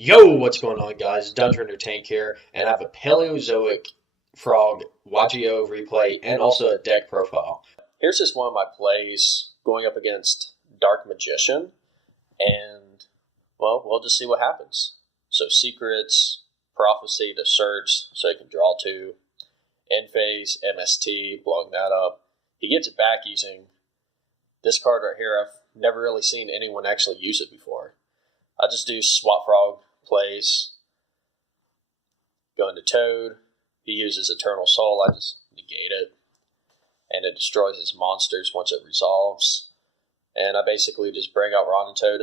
Yo, what's going on, guys? Dungeon Tank here, and I have a Paleozoic frog YuGiOh replay and also a deck profile. Here's just one of my plays going up against Dark Magician, and well, we'll just see what happens. So Secrets, Prophecy to search, so you can draw two. End phase, MST, blowing that up. He gets it back using this card right here. I've never really seen anyone actually use it before. I just do Swap Frog plays, go into Toad. He uses Eternal Soul. I just negate it, and it destroys his monsters once it resolves. And I basically just bring out Toad,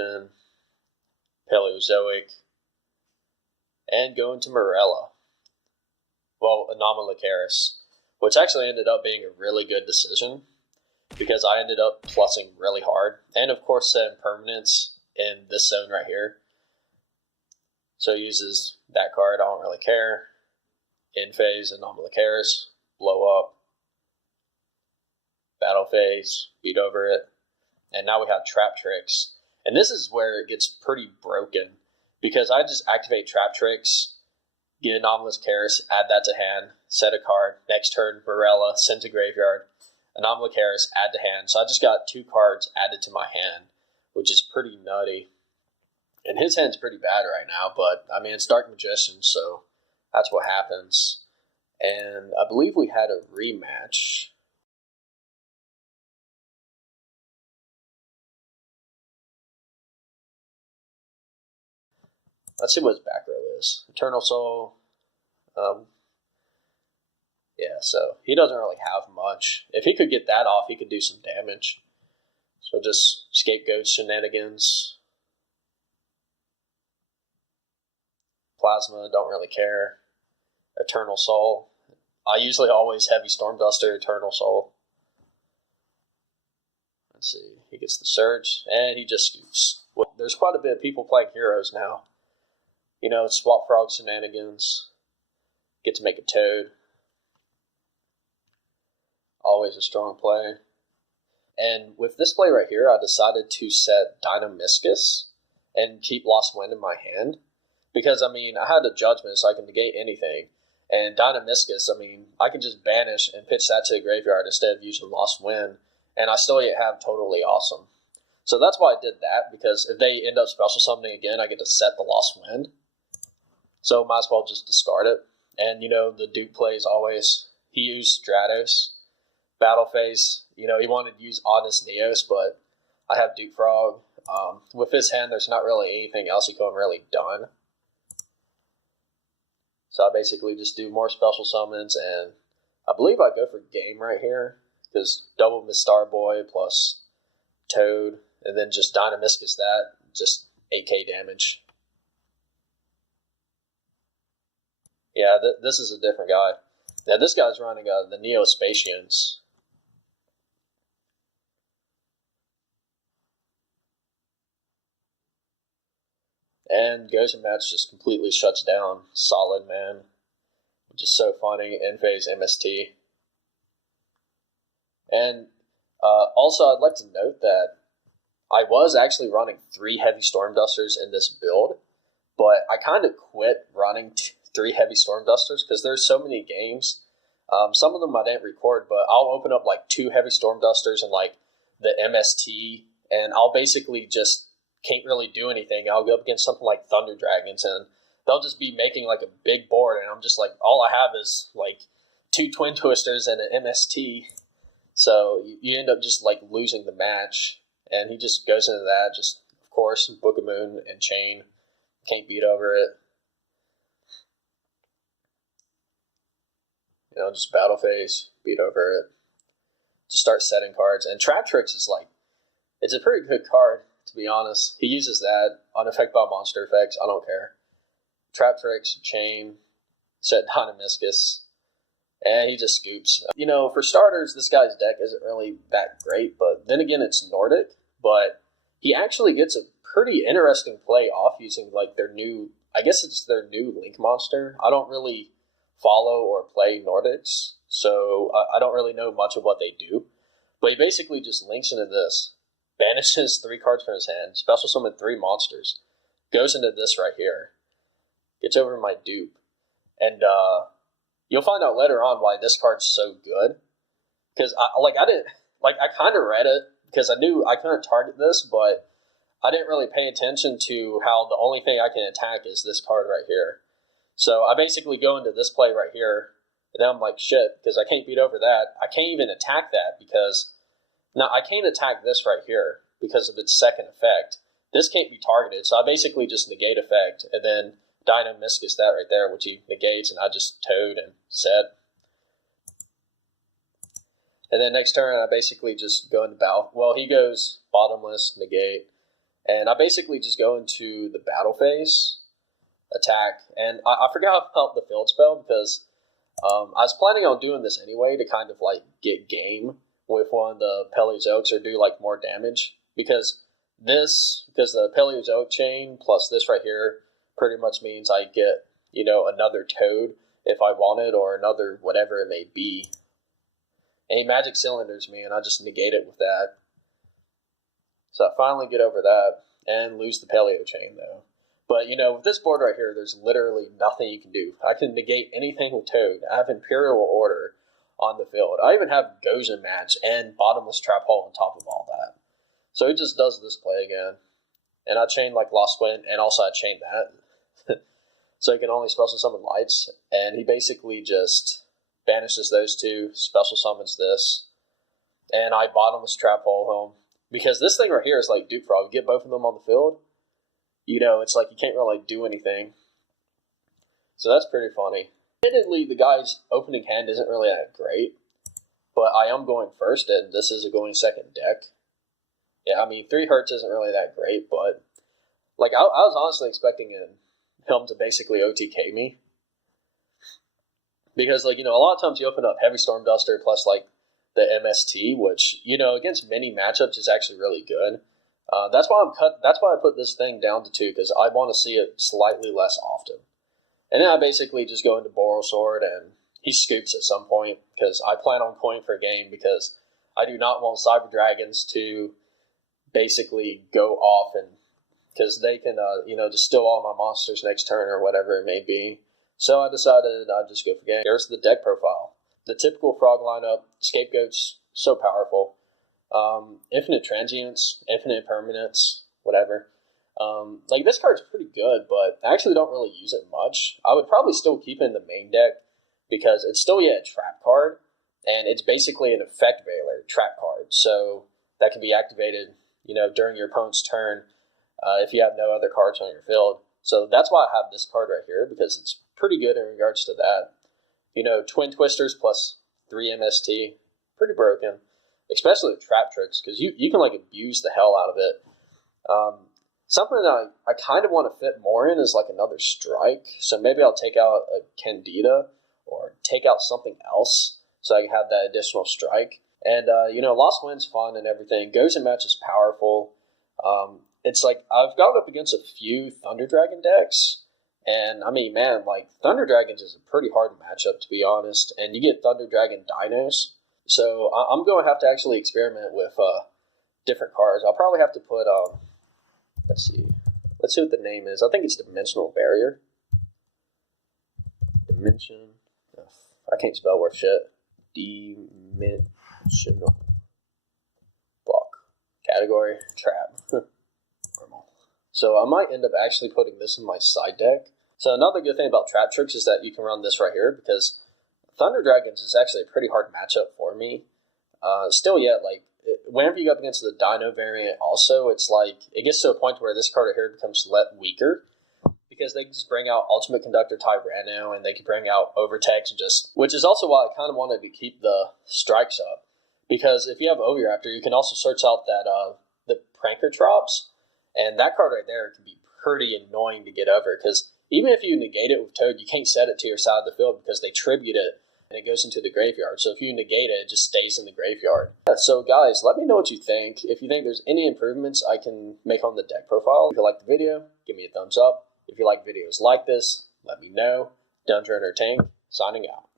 Paleozoic, and go into Morella. Well, Anomalocaris, which actually ended up being a really good decision because I ended up plussing really hard. And of course, setting permanents in this zone right here. So he uses that card, I don't really care. End phase, Anomalocaris, blow up. Battle phase, beat over it. And now we have Trap Tricks. And this is where it gets pretty broken because I just activate Trap Tricks, get Anomalocaris, add that to hand, set a card, next turn, Morella, send to graveyard, Anomalocaris, add to hand. So I just got two cards added to my hand, which is pretty nutty. And his hand's pretty bad right now, but I mean, it's Dark Magician, so that's what happens. And I believe we had a rematch. Let's see what his back row is. Eternal Soul. Yeah, so he doesn't really have much. If he could get that off, he could do some damage. So just Scapegoat Shenanigans. Plasma, don't really care. Eternal Soul. I usually always heavy Stormduster, Eternal Soul. Let's see. He gets the Surge, and he just scoops. Well, there's quite a bit of people playing heroes now. You know, Swap Frog Shenanigans. Get to make a Toad. Always a strong play. And with this play right here, I decided to set Dynamiscus and keep Lost Wind in my hand. Because, I mean, I had a Judgment, so I can negate anything. And Dynamiscus, I mean, I can just banish and pitch that to the graveyard instead of using Lost Wind. And I still yet have Totally Awesome. So that's why I did that, because if they end up special summoning again, I get to set the Lost Wind. So might as well just discard it. And, you know, the Duke plays always. He used Stratos. Battle phase, you know, he wanted to use Honest Neos, but I have Duke Frog. With his hand, there's not really anything else he could have really done. So I basically just do more special summons, and I believe I go for game right here, because double Miss Starboy plus Toad, and then just Dynamiscus that, just 8k damage. Yeah, this is a different guy. Now this guy's running the Neospatians. And Ghost Match just completely shuts down Solid Man, which is so funny. End phase MST. And also, I'd like to note that I was actually running 3 heavy Stormdusters in this build, but I kind of quit running 3 heavy Stormdusters because there's so many games. Some of them I didn't record, but I'll open up like 2 heavy Stormdusters and like the MST, and I'll basically just can't really do anything. I'll go up against something like Thunder Dragons, and they'll just be making like a big board, and I'm just like, all I have is like 2 Twin Twisters and an MST. So you end up just like losing the match, and he just goes into that. Just, of course, Book of Moon and Chain. Can't beat over it. You know, just battle phase, beat over it. Just start setting cards. And Trap Tricks is like, it's a pretty good card, to be honest. He uses that, unaffected by monster effects, I don't care. Trap Tricks, Chain, set Dynamiscus, and he just scoops. You know, for starters, this guy's deck isn't really that great, but then again, it's Nordic, but he actually gets a pretty interesting play off using like their new, I guess it's their new Link monster. I don't really follow or play Nordics, so I don't really know much of what they do. But he basically just links into this, banishes 3 cards from his hand, special summon 3 monsters, goes into this right here. gets over my dupe. And you'll find out later on why this card's so good. Because I kind of read it because I knew I couldn't target this, but I didn't really pay attention to how the only thing I can attack is this card right here. So I basically go into this play right here, and then I'm like, shit, because I can't beat over that. I can't even attack that because, now I can't attack this right here because of its second effect. This can't be targeted, so I basically just negate effect, and then Dino-Miscus that right there, which he negates, and I just toad and set. And then next turn, I basically just go into battle. Well, he goes bottomless, negate, and I basically just go into the battle phase, attack, and I forgot about the field spell because I was planning on doing this anyway to kind of like get game with one of the Paleozoics or do like more damage because the Paleozoic chain plus this right here pretty much means I get, another toad if I want it or another whatever it may be. Any magic cylinders, man, I just negate it with that. So I finally get over that and lose the Paleo chain though. But with this board right here, there's literally nothing you can do. I can negate anything with Toad. I have Imperial Order on the field. I even have Gojin Match and Bottomless Trap Hole on top of all that. So he just does this play again. And I chain like Lost Wind, and also I chain that. So he can only special summon lights. And he basically just banishes those two, special summons this. And I Bottomless Trap Hole home. Because this thing right here is like Duke Frog. You get both of them on the field, it's like you can't really do anything. So that's pretty funny. Admittedly, the guy's opening hand isn't really that great, but I am going first, and this is a going second deck. Yeah, I mean, 3 Hertz isn't really that great, but like I was honestly expecting him to basically OTK me. Because, a lot of times you open up Heavy Storm Duster plus, like, the MST, which, against many matchups is actually really good. That's why I put this thing down to 2, because I want to see it slightly less often. And then I basically just go into Boral Sword, and he scoops at some point, because I plan on coin for a game, because I do not want Cyber Dragons to basically go off, and because they can, just steal all my monsters next turn, or whatever it may be. So I decided I'd just go for game. Here's the deck profile. The typical Frog lineup, Scapegoat's so powerful. Infinite Transients, Infinite Impermanence, whatever. This card's pretty good, but I actually don't really use it much. I would probably still keep it in the main deck because it's still a trap card, and it's basically an effect veiler trap card. So that can be activated, during your opponent's turn if you have no other cards on your field. So that's why I have this card right here, because it's pretty good in regards to that. Twin Twisters plus 3 MST, pretty broken. Especially with Trap Tricks, because you can abuse the hell out of it. Something that I kind of want to fit more in is another strike. So maybe I'll take out a Candida or take out something else so I can have that additional strike. And, Lost Wind's fun and everything. Gojin Match is powerful. It's I've gone up against a few Thunder Dragon decks. And, I mean, man, Thunder Dragons is a pretty hard matchup, to be honest. And you get Thunder Dragon Dinos. So I'm going to have to actually experiment with different cards. I'll probably have to put, let's see what the name is. I think it's Dimensional Barrier. I can't spell worth shit. Dimensional. Fuck. Category, trap. Normal. So I might end up actually putting this in my side deck. So another good thing about Trap Tricks is that you can run this right here, because Thunder Dragons is actually a pretty hard matchup for me. Still yet, whenever you go up against the Dino variant also, it's it gets to a point where this card right here becomes weaker, because they can just bring out Ultimate Conductor Tyrano, and they can bring out Overtext, which is also why I kind of wanted to keep the strikes up. Because if you have Oviraptor, you can also search out that the Prankertrops, and that card right there can be pretty annoying to get over, because even if you negate it with Toad, you can't set it to your side of the field because they tribute it and it goes into the graveyard. So if you negate it, it just stays in the graveyard. Yeah, so guys, let me know what you think. If you think there's any improvements I can make on the deck profile. If you like the video, give me a thumbs up. If you like videos like this, let me know. Dungeon Entertain, signing out.